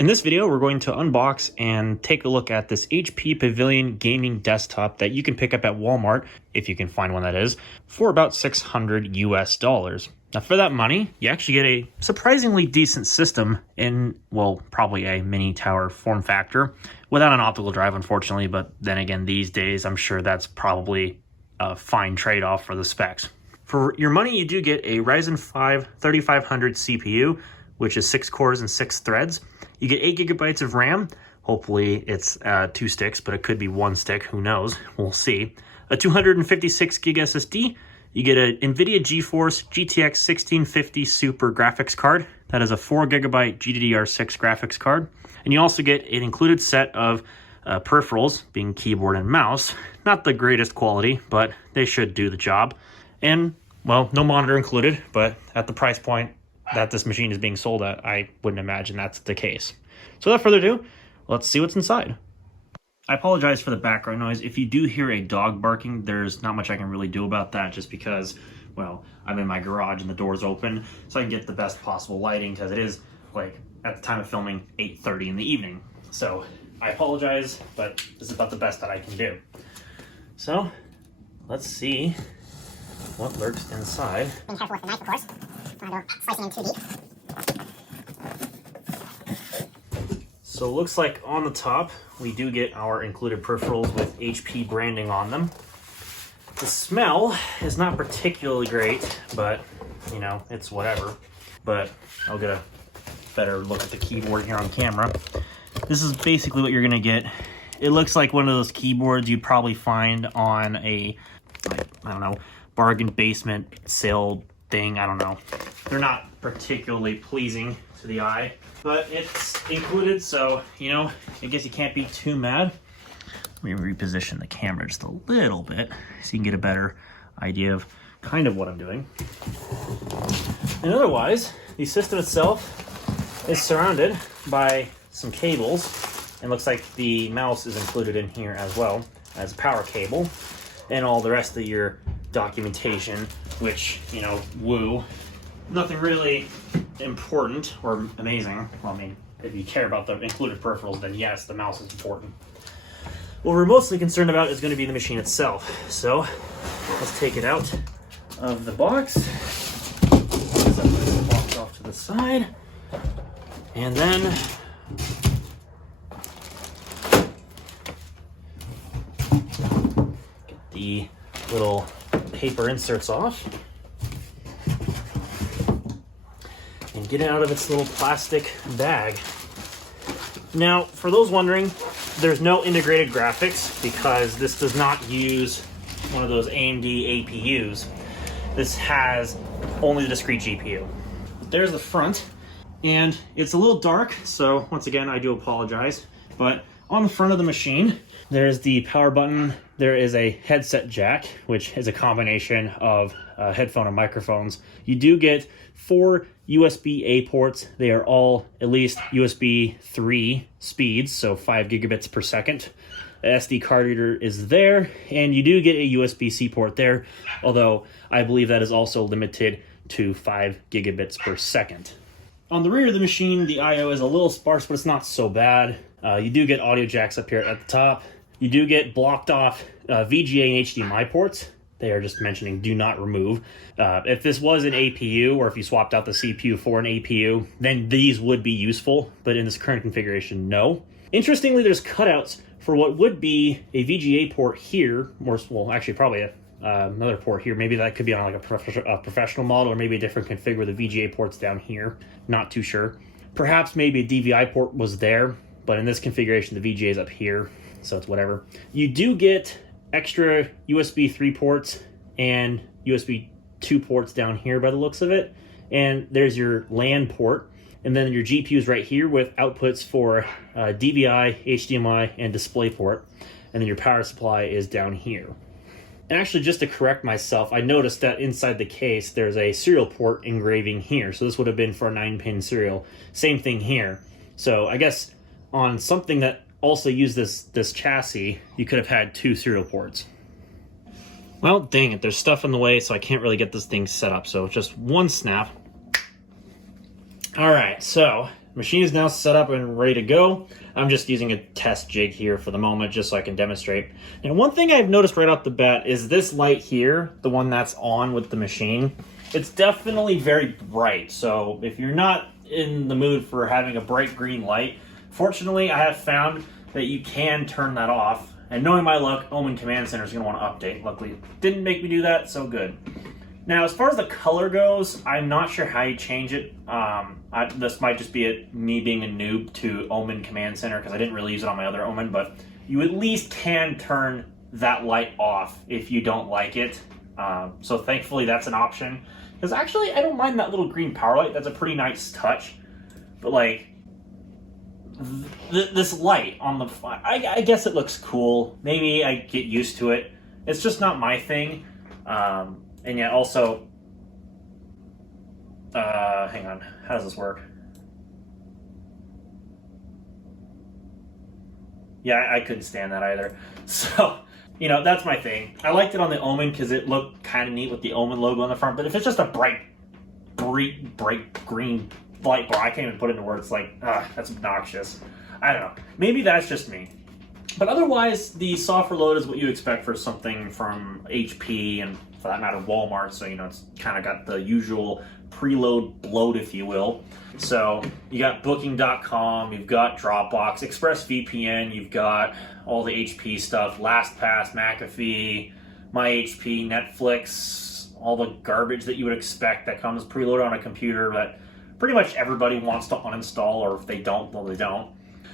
In this video, we're going to unbox and take a look at this HP Pavilion gaming desktop that you can pick up at Walmart, if you can find one that is, for about $600 US. Now for that money, you actually get a surprisingly decent system in, well, probably a mini tower form factor, without an optical drive unfortunately, but then again these days I'm sure that's probably a fine trade-off for the specs. For your money, you do get a Ryzen 5 3500 CPU, which is 6 cores and 6 threads. You get 8 gigabytes of RAM. Hopefully it's 2 sticks, but it could be 1 stick. Who knows? We'll see. A 256 gig SSD. You get an NVIDIA GeForce GTX 1650 Super graphics card. That is a 4 gigabyte GDDR6 graphics card. And you also get an included set of peripherals, being keyboard and mouse. Not the greatest quality, but they should do the job. And, well, no monitor included, but at the price point that this machine is being sold at, I wouldn't imagine that's the case. So without further ado, let's see what's inside. I apologize for the background noise. If you do hear a dog barking, there's not much I can really do about that, just because, well, I'm in my garage and the door's open, so I can get the best possible lighting, because it is, like, at the time of filming, 8:30 in the evening. So I apologize, but this is about the best that I can do. So let's see what lurks inside. Being careful with the knife, of course. Don't want to go slicing in too deep. So it looks like on the top, we do get our included peripherals with HP branding on them. The smell is not particularly great, but, you know, it's whatever. But I'll get a better look at the keyboard here on camera. This is basically what you're gonna get. It looks like one of those keyboards you'd probably find on a, like, I don't know, bargain basement sale thing. I don't know. They're not particularly pleasing to the eye, but it's included, so, you know, I guess you can't be too mad. Let me reposition the camera just a little bit so you can get a better idea of kind of what I'm doing. And otherwise, the system itself is surrounded by some cables. It looks like the mouse is included in here as well as a power cable, and all the rest of your documentation, which, you know, woo. Nothing really important or amazing. Well, I mean, if you care about the included peripherals, then yes, the mouse is important. What we're mostly concerned about is going to be the machine itself. So let's take it out of the box. Set this box off to the side. And then get the little paper inserts off and get it out of its little plastic bag. Now, for those wondering, there's no integrated graphics because this does not use one of those AMD APUs. This has only the discrete GPU. There's the front, and it's a little dark, so once again, I do apologize. But on the front of the machine, there's the power button. There is a headset jack, which is a combination of headphone and microphones. You do get 4 USB-A ports. They are all at least USB 3 speeds, so 5 gigabits per second. The SD card reader is there, and you do get a USB-C port there, although I believe that is also limited to 5 gigabits per second. On the rear of the machine, the I/O is a little sparse, but it's not so bad. You do get audio jacks up here at the top. You do get blocked off VGA and HDMI ports. They are just mentioning do not remove. If this was an APU, or if you swapped out the CPU for an APU, then these would be useful, but in this current configuration, no. Interestingly, there's cutouts for what would be a VGA port here, or, well, actually probably another port here. Maybe that could be on like a professional model, or maybe a different config where the VGA port's down here. Not too sure. Perhaps maybe a DVI port was there, but in this configuration, the VGA is up here, so it's whatever. You do get extra USB 3 ports and USB 2 ports down here by the looks of it. And there's your LAN port. And then your GPU is right here with outputs for DVI, HDMI, and DisplayPort. And then your power supply is down here. And actually, just to correct myself, I noticed that inside the case, there's a serial port engraving here. So this would have been for a 9-pin serial. Same thing here. So I guess on something that also used this chassis, you could have had 2 serial ports. Well, dang it, there's stuff in the way, so I can't really get this thing set up. So just one snap. All right, so Machine is now set up and ready to go. I'm just using a test jig here for the moment just so I can demonstrate. And one thing I've noticed right off the bat is this light here, the one that's on with the machine, it's definitely very bright. So if you're not in the mood for having a bright green light, fortunately I have found that you can turn that off. And knowing my luck, Omen Command Center is going to want to update. Luckily, it didn't make me do that, so good. Now, as far as the color goes, I'm not sure how you change it. This might just be me being a noob to Omen Command Center because I didn't really use it on my other Omen, but you at least can turn that light off if you don't like it. So thankfully that's an option. Because actually, I don't mind that little green power light. That's a pretty nice touch. But like, this light on the... I guess it looks cool. Maybe I get used to it. It's just not my thing. And yet also, hang on, how does this work? Yeah, I couldn't stand that either. So, you know, that's my thing. I liked it on the Omen because it looked kind of neat with the Omen logo on the front, but if it's just a bright green light bar, I can't even put it into words, like, that's obnoxious. I don't know. Maybe that's just me. But otherwise, the software load is what you expect for something from HP and, for that matter, Walmart. So, you know, it's kind of got the usual preload bloat, if you will. So you got Booking.com, you've got Dropbox, ExpressVPN, you've got all the HP stuff, LastPass, McAfee, MyHP, Netflix, all the garbage that you would expect that comes preloaded on a computer that pretty much everybody wants to uninstall, or if they don't, well, they don't.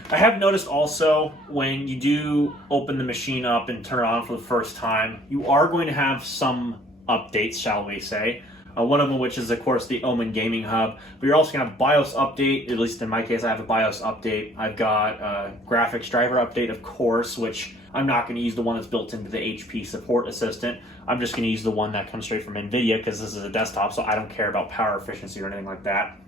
I have noticed also when you do open the machine up and turn it on for the first time, you are going to have some updates, shall we say. One of them, which is, of course, the Omen Gaming Hub. But you're also going to have a BIOS update. At least in my case, I have a BIOS update. I've got a graphics driver update, of course, which I'm not going to use the one that's built into the HP Support Assistant. I'm just going to use the one that comes straight from NVIDIA because this is a desktop, so I don't care about power efficiency or anything like that.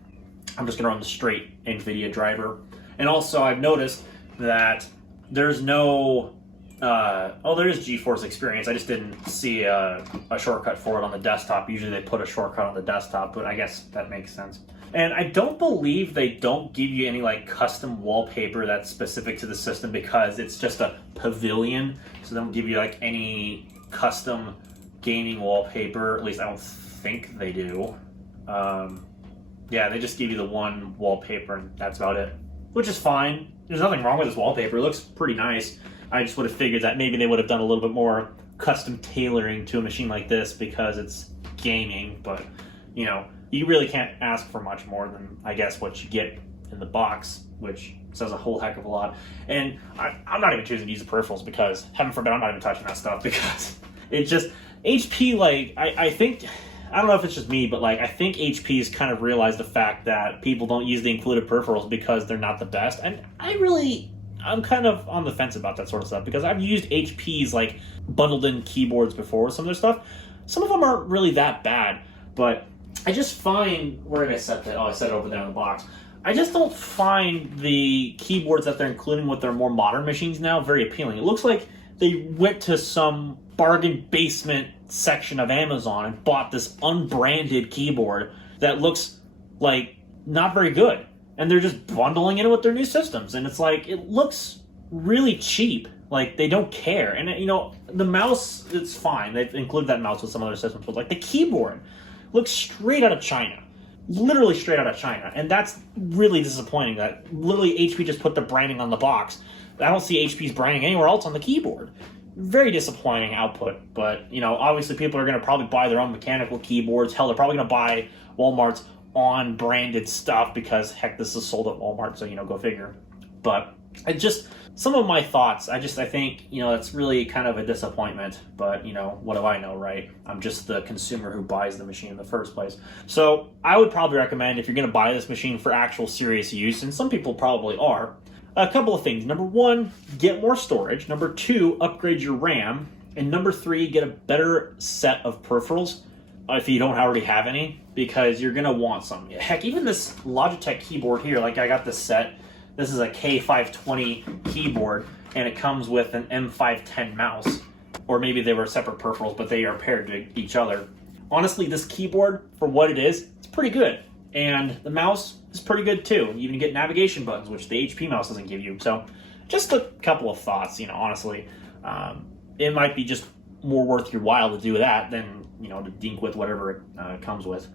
I'm just going to run the straight NVIDIA driver. And also, I've noticed that there's no... there is GeForce Experience. I just didn't see a shortcut for it on the desktop. Usually they put a shortcut on the desktop, but I guess that makes sense. And I don't believe they don't give you any like custom wallpaper that's specific to the system because it's just a Pavilion. So they don't give you like any custom gaming wallpaper. At least I don't think they do. Yeah, they just give you the one wallpaper and that's about it. Which is fine. There's nothing wrong with this wallpaper. It looks pretty nice. I just would have figured that maybe they would have done a little bit more custom tailoring to a machine like this because it's gaming, but, you know, you really can't ask for much more than, I guess, what you get in the box, which says a whole heck of a lot. And I'm not even choosing to use the peripherals because, heaven forbid, I'm not even touching that stuff because it's just, HP, like, I think... I don't know if it's just me, but like I think HP's kind of realized the fact that people don't use the included peripherals because they're not the best. And I'm kind of on the fence about that sort of stuff because I've used HP's like bundled in keyboards before with some of their stuff. Some of them aren't really that bad, but I just find, where did I set that? Oh, I set it over there in the box. I just don't find the keyboards that they're including with their more modern machines now very appealing. It looks like they went to some bargain basement section of Amazon and bought this unbranded keyboard that looks like not very good. And they're just bundling it with their new systems. And it's like, it looks really cheap. Like, they don't care. And, you know, the mouse, it's fine. They've included that mouse with some other systems. But, like, the keyboard looks straight out of China. Literally straight out of China. And that's really disappointing that literally HP just put the branding on the box. I don't see HP's branding anywhere else on the keyboard. Very disappointing output, but, you know, obviously people are going to probably buy their own mechanical keyboards. Hell, they're probably going to buy Walmart's on-branded stuff because, heck, this is sold at Walmart, so, you know, go figure. But some of my thoughts, I think, you know, it's really kind of a disappointment, but, you know, what do I know, right? I'm just the consumer who buys the machine in the first place. So I would probably recommend, if you're going to buy this machine for actual serious use, and some people probably are, a couple of things. Number one, get more storage. Number two, upgrade your RAM. And number three, get a better set of peripherals if you don't already have any, because you're going to want some. Heck, even this Logitech keyboard here, like I got this set. This is a K520 keyboard, and it comes with an M510 mouse. Or maybe they were separate peripherals, but they are paired to each other. Honestly, this keyboard, for what it is, it's pretty good. And the mouse is pretty good too. You even get navigation buttons, which the HP mouse doesn't give you. So just a couple of thoughts, honestly. It might be just more worth your while to do that than, to dink with whatever it comes with.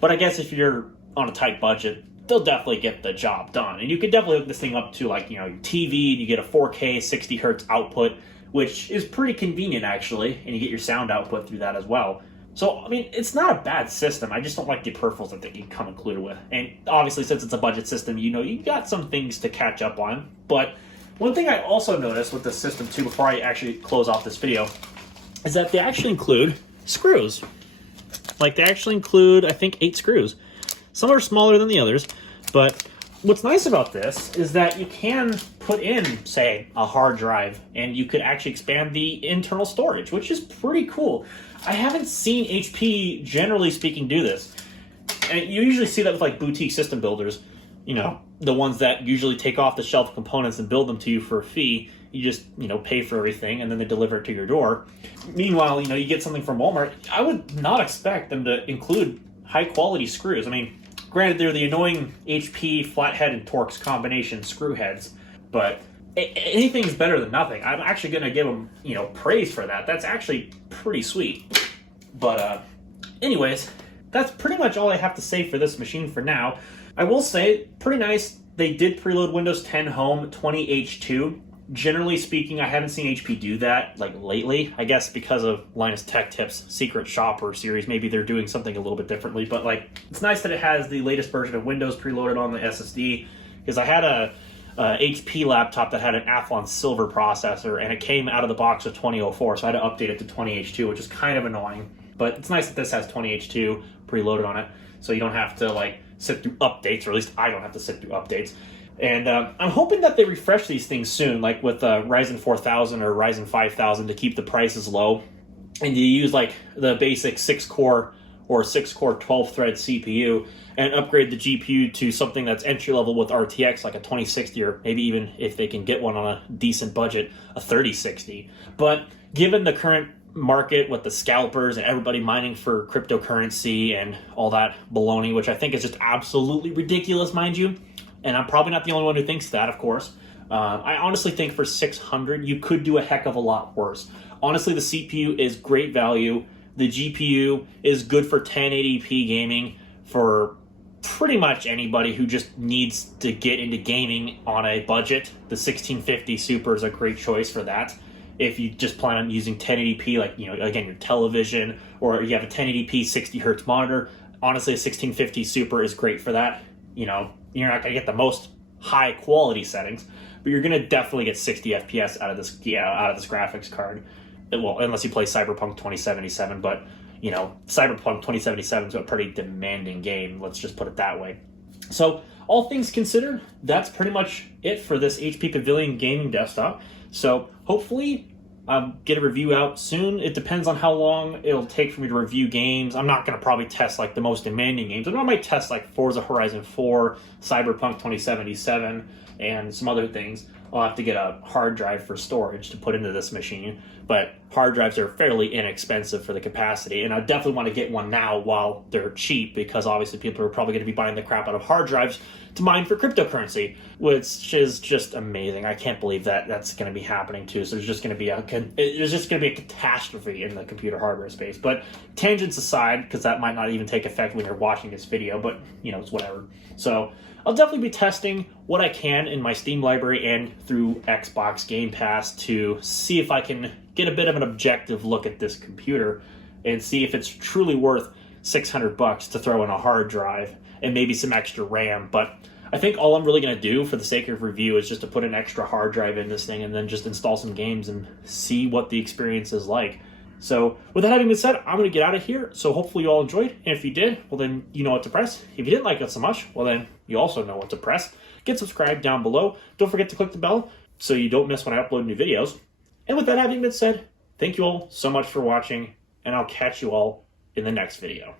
But I guess if you're on a tight budget, they'll definitely get the job done. And you could definitely hook this thing up to your TV, and you get a 4K 60 hertz output, which is pretty convenient actually, and you get your sound output through that as well. So, I mean, it's not a bad system. I just don't like the peripherals that they come included with. And obviously, since it's a budget system, you got some things to catch up on. But one thing I also noticed with the system too, before I actually close off this video, is that they actually include screws. Like, they actually include, I think, 8 screws. Some are smaller than the others, but what's nice about this is that you can put in, say, a hard drive, and you could actually expand the internal storage, which is pretty cool. I haven't seen HP, generally speaking, do this. And you usually see that with like boutique system builders, the ones that usually take off the shelf components and build them to you for a fee. You just, pay for everything and then they deliver it to your door. Meanwhile, you get something from Walmart. I would not expect them to include high quality screws. I mean, granted, they're the annoying HP flathead and Torx combination screw heads, but anything's better than nothing. I'm actually going to give them, praise for that. That's actually pretty sweet. But anyways, that's pretty much all I have to say for this machine for now. I will say, pretty nice. They did preload Windows 10 Home 20H2. Generally speaking, I haven't seen HP do that lately. I guess because of Linus Tech Tips Secret Shopper series, maybe they're doing something a little bit differently. But it's nice that it has the latest version of Windows preloaded on the SSD. Because I had a HP laptop that had an Athlon Silver processor, and it came out of the box with 2004, so I had to update it to 20H2, which is kind of annoying. But it's nice that this has 20H2 preloaded on it, so you don't have to sit through updates, or at least I don't have to sit through updates. And I'm hoping that they refresh these things soon, like with Ryzen 4000 or Ryzen 5000, to keep the prices low. And you use the basic 6-core or 6-core 12-thread CPU and upgrade the GPU to something that's entry-level with RTX, like a 2060, or maybe even, if they can get one on a decent budget, a 3060. But given the current market with the scalpers and everybody mining for cryptocurrency and all that baloney, which I think is just absolutely ridiculous, mind you, and I'm probably not the only one who thinks that, of course. I honestly think for $600, you could do a heck of a lot worse. Honestly, the CPU is great value. The GPU is good for 1080p gaming for pretty much anybody who just needs to get into gaming on a budget. The 1650 Super is a great choice for that. If you just plan on using 1080p, again, your television, or you have a 1080p 60 hertz monitor, honestly, a 1650 Super is great for that. You're not going to get the most high quality settings, but you're going to definitely get 60 FPS out of this graphics card. Well, unless you play Cyberpunk 2077, but Cyberpunk 2077 is a pretty demanding game. Let's just put it that way. So, all things considered, that's pretty much it for this HP Pavilion gaming desktop. So, hopefully, I'll get a review out soon. It depends on how long it'll take for me to review games. I'm not going to probably test the most demanding games. I might test Forza Horizon 4, Cyberpunk 2077, and some other things. I'll have to get a hard drive for storage to put into this machine, but hard drives are fairly inexpensive for the capacity, and I definitely want to get one now while they're cheap, because obviously people are probably going to be buying the crap out of hard drives to mine for cryptocurrency, which is just amazing. I can't believe that that's going to be happening too. So there's just going to be a catastrophe in the computer hardware space. But tangents aside, because that might not even take effect when you're watching this video, but it's whatever. So I'll definitely be testing what I can in my Steam library and through Xbox Game Pass to see if I can get a bit of an objective look at this computer and see if it's truly worth $600 to throw in a hard drive and maybe some extra RAM. But I think all I'm really going to do for the sake of review is just to put an extra hard drive in this thing and then just install some games and see what the experience is like. So with that having been said, I'm going to get out of here. So hopefully you all enjoyed. And if you did, well, then you know what to press. If you didn't like it so much, well, then you also know what to press. Get subscribed down below. Don't forget to click the bell so you don't miss when I upload new videos. And with that having been said, thank you all so much for watching, and I'll catch you all in the next video.